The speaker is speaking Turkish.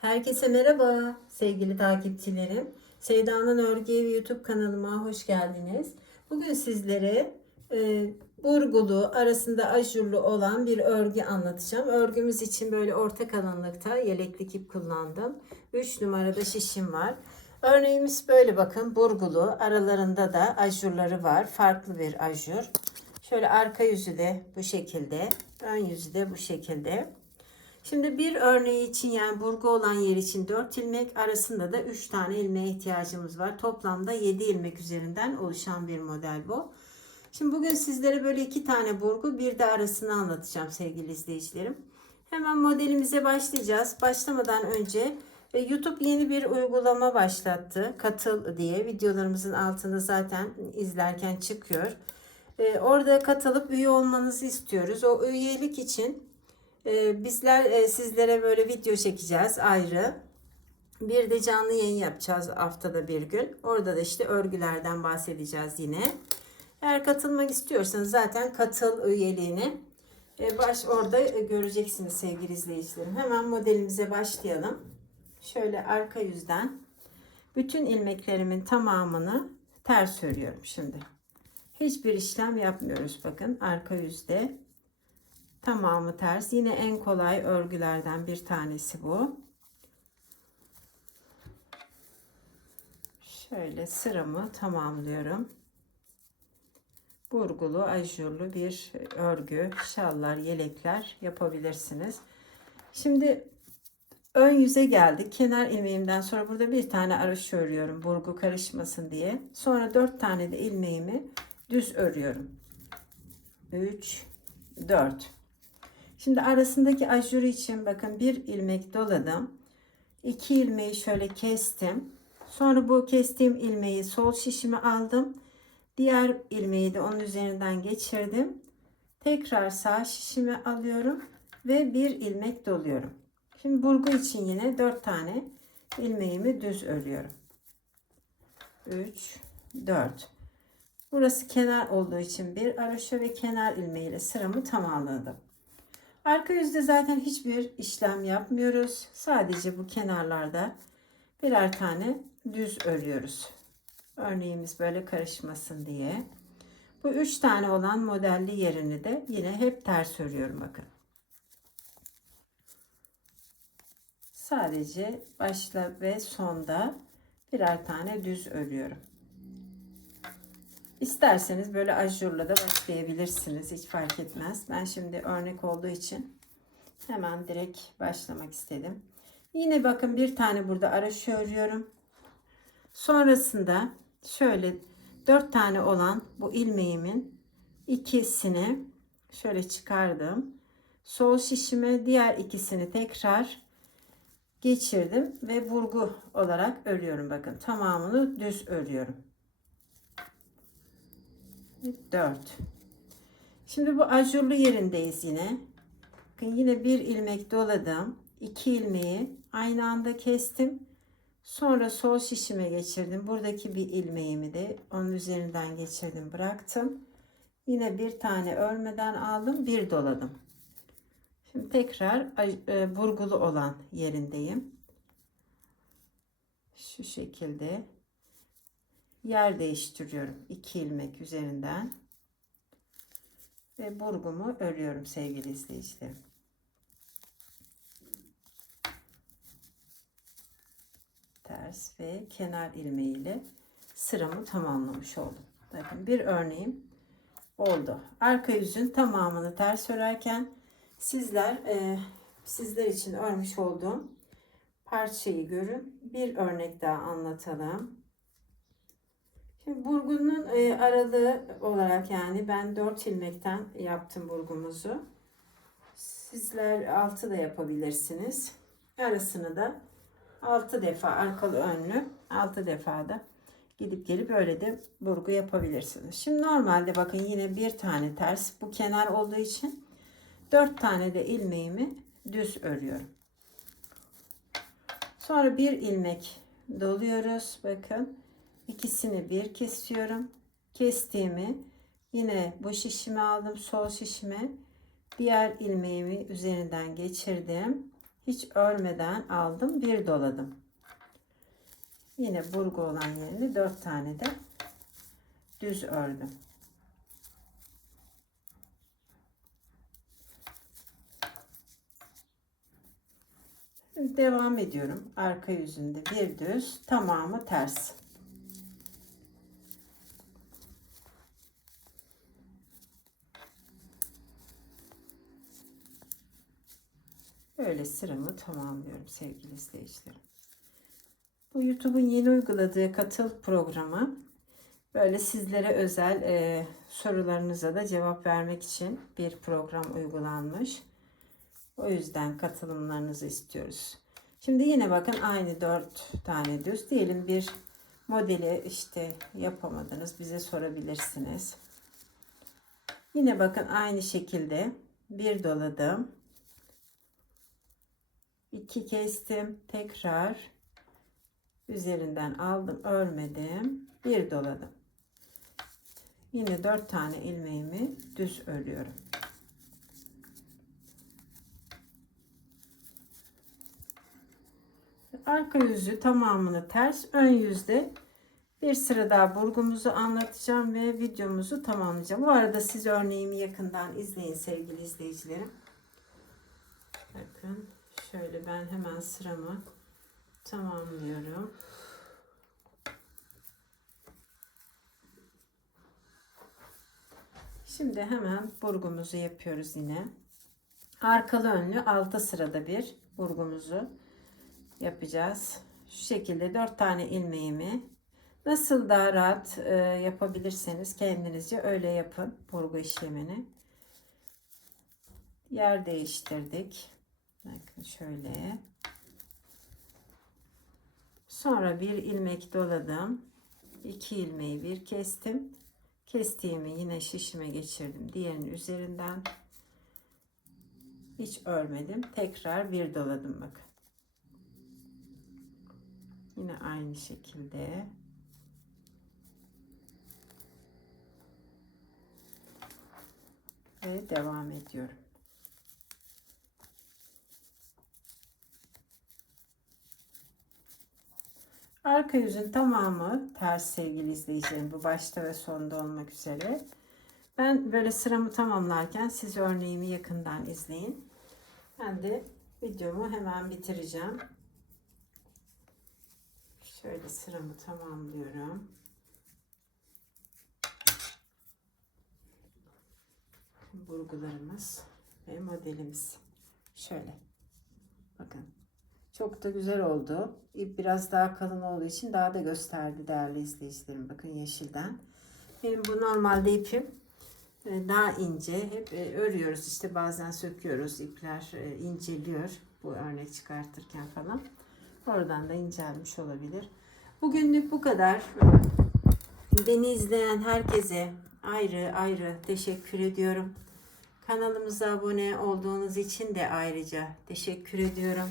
Herkese merhaba sevgili takipçilerim. Seyda'nın Örgü Evi YouTube kanalıma hoş geldiniz. Bugün sizlere e, burgulu arasında ajurlu olan bir örgü anlatacağım. Örgümüz için böyle orta kalınlıkta yelekli ip kullandım. 3 numarada şişim var. Örneğimiz böyle bakın burgulu aralarında da ajurları var. Farklı bir ajur. Şöyle arka yüzü de bu şekilde. Ön yüzü de bu şekilde. Şimdi bir örneği için yani burgu olan yer için 4 ilmek arasında da 3 tane ilmeğe ihtiyacımız var. Toplamda 7 ilmek üzerinden oluşan bir model bu. Şimdi bugün sizlere böyle iki tane burgu bir de arasını anlatacağım sevgili izleyicilerim. Hemen modelimize başlayacağız. Başlamadan önce e, YouTube yeni bir uygulama başlattı. Katıl diye videolarımızın altında zaten izlerken çıkıyor. E, Orada katılıp üye olmanızı istiyoruz. O üyelik için ee, bizler e, sizlere böyle video çekeceğiz ayrı. Bir de canlı yayın yapacağız haftada bir gün. Orada da işte örgülerden bahsedeceğiz yine. Eğer katılmak istiyorsanız zaten katıl üyeliğini e, baş orada e, göreceksiniz sevgili izleyicilerim. Hemen modelimize başlayalım. Şöyle arka yüzden bütün ilmeklerimin tamamını ters örüyorum şimdi. Hiçbir işlem yapmıyoruz bakın arka yüzde Tamamı ters. Yine en kolay örgülerden bir tanesi bu. Şöyle sıramı tamamlıyorum. Burgulu, ajurlu bir örgü, şallar, yelekler yapabilirsiniz. Şimdi ön yüze geldik. Kenar ilmeğimden sonra burada bir tane araş örüyorum burgu karışmasın diye. Sonra dört tane de ilmeğimi düz örüyorum. 3 4 Şimdi arasındaki ajur için bakın bir ilmek doladım. İki ilmeği şöyle kestim. Sonra bu kestiğim ilmeği sol şişime aldım. Diğer ilmeği de onun üzerinden geçirdim. Tekrar sağ şişime alıyorum ve bir ilmek doluyorum. Şimdi burgu için yine 4 tane ilmeğimi düz örüyorum. 3 4 Burası kenar olduğu için bir araşa ve kenar ilmeğiyle sıramı tamamladım. Arka yüzde zaten hiçbir işlem yapmıyoruz. Sadece bu kenarlarda birer tane düz örüyoruz. Örneğimiz böyle karışmasın diye. Bu üç tane olan modelli yerini de yine hep ters örüyorum bakın. Sadece başla ve sonda birer tane düz örüyorum. İsterseniz böyle ajurla da başlayabilirsiniz. Hiç fark etmez. Ben şimdi örnek olduğu için hemen direkt başlamak istedim. Yine bakın bir tane burada araşı örüyorum. Sonrasında şöyle dört tane olan bu ilmeğimin ikisini şöyle çıkardım. Sol şişime diğer ikisini tekrar geçirdim ve burgu olarak örüyorum. Bakın tamamını düz örüyorum. 4 şimdi bu ajurlu yerindeyiz yine. Bakın yine bir ilmek doladım. İki ilmeği aynı anda kestim. Sonra sol şişime geçirdim. Buradaki bir ilmeğimi de onun üzerinden geçirdim bıraktım. Yine bir tane örmeden aldım bir doladım. Şimdi tekrar e, burgulu olan yerindeyim. Şu şekilde yer değiştiriyorum. 2 ilmek üzerinden ve burgumu örüyorum sevgili izleyicilerim. Ters ve kenar ilmeğiyle sıramı tamamlamış oldum. Bakın bir örneğim oldu. Arka yüzün tamamını ters örerken sizler e, sizler için örmüş olduğum parçayı görün. Bir örnek daha anlatalım. Burgunun e, aralığı olarak yani ben 4 ilmekten yaptım burgumuzu. Sizler 6 da yapabilirsiniz. Arasını da 6 defa arkalı önlü 6 defa da gidip gelip öyle de burgu yapabilirsiniz. Şimdi normalde bakın yine bir tane ters bu kenar olduğu için 4 tane de ilmeğimi düz örüyorum. Sonra bir ilmek doluyoruz. Bakın ikisini bir kesiyorum. Kestiğimi yine bu şişimi aldım sol şişime. Diğer ilmeğimi üzerinden geçirdim. hiç örmeden aldım bir doladım. Yine burgu olan yerini dört tane de düz ördüm. Devam ediyorum. Arka yüzünde bir düz, tamamı ters. Böyle sıramı tamamlıyorum sevgili izleyicilerim. Bu YouTube'un yeni uyguladığı katıl programı böyle sizlere özel e, sorularınıza da cevap vermek için bir program uygulanmış. O yüzden katılımlarınızı istiyoruz. Şimdi yine bakın aynı dört tane düz diyelim bir modeli işte yapamadınız bize sorabilirsiniz. Yine bakın aynı şekilde bir doladım. İki kestim. Tekrar üzerinden aldım, örmedim. Bir doladım. Yine dört tane ilmeğimi düz örüyorum. Arka yüzü tamamını ters, ön yüzde bir sıra daha burgumuzu anlatacağım ve videomuzu tamamlayacağım. Bu arada siz örneğimi yakından izleyin sevgili izleyicilerim. Bakın şöyle ben hemen sıramı tamamlıyorum. Şimdi hemen burgumuzu yapıyoruz yine. Arkalı önlü 6 sırada bir burgumuzu yapacağız. Şu şekilde 4 tane ilmeğimi nasıl daha rahat e, yapabilirseniz kendinizce öyle yapın burgu işlemini. Yer değiştirdik. Bakın şöyle. Sonra bir ilmek doladım. 2 ilmeği bir kestim. Kestiğimi yine şişime geçirdim. Diğerinin üzerinden hiç örmedim. Tekrar bir doladım bakın. Yine aynı şekilde ve devam ediyorum. Arka yüzün tamamı ters sevgili izleyicilerim. Bu başta ve sonda olmak üzere. Ben böyle sıramı tamamlarken siz örneğimi yakından izleyin. Ben de videomu hemen bitireceğim. Şöyle sıramı tamamlıyorum. Burgularımız ve modelimiz. Şöyle. Bakın. Çok da güzel oldu. İp biraz daha kalın olduğu için daha da gösterdi değerli izleyicilerim. Bakın yeşilden. Benim bu normalde ipim e, daha ince. Hep e, örüyoruz işte bazen söküyoruz. ipler e, inceliyor. Bu örnek çıkartırken falan. Oradan da incelmiş olabilir. Bugünlük bu kadar. Beni izleyen herkese ayrı ayrı teşekkür ediyorum. Kanalımıza abone olduğunuz için de ayrıca teşekkür ediyorum.